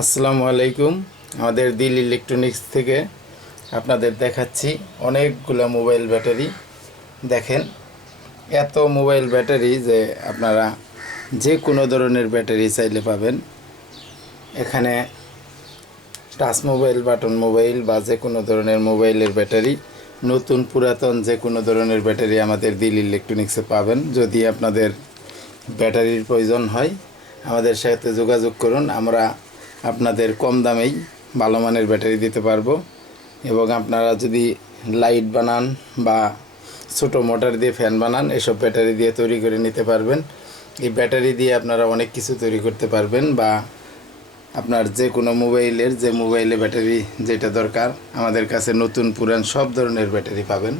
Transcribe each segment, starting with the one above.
আসসালামু আলাইকুম। আমাদের দিল ইলেকট্রনিক্স থেকে আপনাদের দেখাচ্ছি অনেকগুলো মোবাইল ব্যাটারি। দেখেন, এত মোবাইল ব্যাটারি যে আপনারা যে কোনো ধরনের ব্যাটারি চাইলে পাবেন। এখানে টাচ মোবাইল, বাটন মোবাইল বা যে কোনো ধরনের মোবাইলের ব্যাটারি, নতুন পুরাতন যে কোনো ধরনের ব্যাটারি আমাদের দিল ইলেকট্রনিক্সে পাবেন। যদি আপনাদের ব্যাটারির প্রয়োজন হয়, আমাদের সাথে যোগাযোগ করুন। আমরা আপনাদের কম দামেই ভালো মানের ব্যাটারি দিতে পারব। এবং আপনারা যদি লাইট বানান বা ছোটো মোটর দিয়ে ফ্যান বানান, এসব ব্যাটারি দিয়ে তৈরি করে নিতে পারবেন। এই ব্যাটারি দিয়ে আপনারা অনেক কিছু তৈরি করতে পারবেন বা আপনার যে কোনো মোবাইলের, যে মোবাইলে ব্যাটারি যেটা দরকার, আমাদের কাছে নতুন, পুরান সব ধরনের ব্যাটারি পাবেন।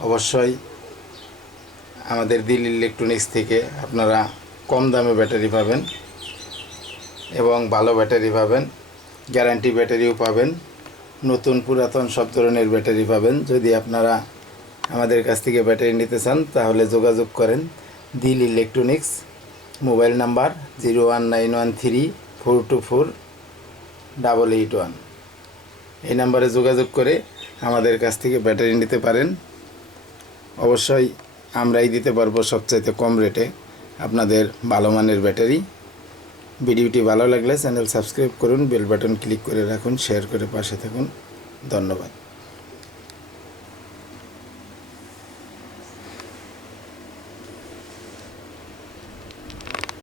অবশ্যই আমাদের দিল ইলেকট্রনিক্স থেকে আপনারা কম দামে ব্যাটারি পাবেন। এবং ভালো ব্যাটারি পাবেন, গ্যারান্টি ব্যাটারিও পাবেন, নতুন পুরাতন সব ধরনের ব্যাটারি পাবেন। যদি আপনারা আমাদের কাছ থেকে ব্যাটারি নিতে চান, তাহলে যোগাযোগ করেন Dil electronics, mobile number zero one nine one three four two four double eight one. এই নাম্বারে যোগাযোগ করে আমাদের কাছ থেকে ব্যাটারি নিতে পারেন। অবশ্যই আমরাই দিতে পারব সবচাইতে কম রেটে আপনাদের ভালো মানের ব্যাটারি। ভিডিওটি ভালো লাগলে চ্যানেল সাবস্ক্রাইব করুন, বেল বাটন ক্লিক করে রাখুন, শেয়ার করে পাশে থাকুন। ধন্যবাদ।